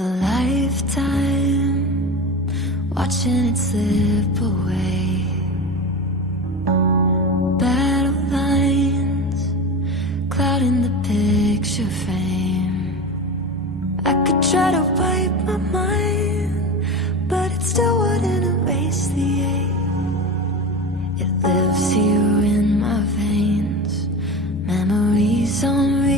A lifetime watching it slip away. Battle lines clouding the picture frame. I could try to wipe my mind, but it still wouldn't erase the ache. It lives here in my veins, memories on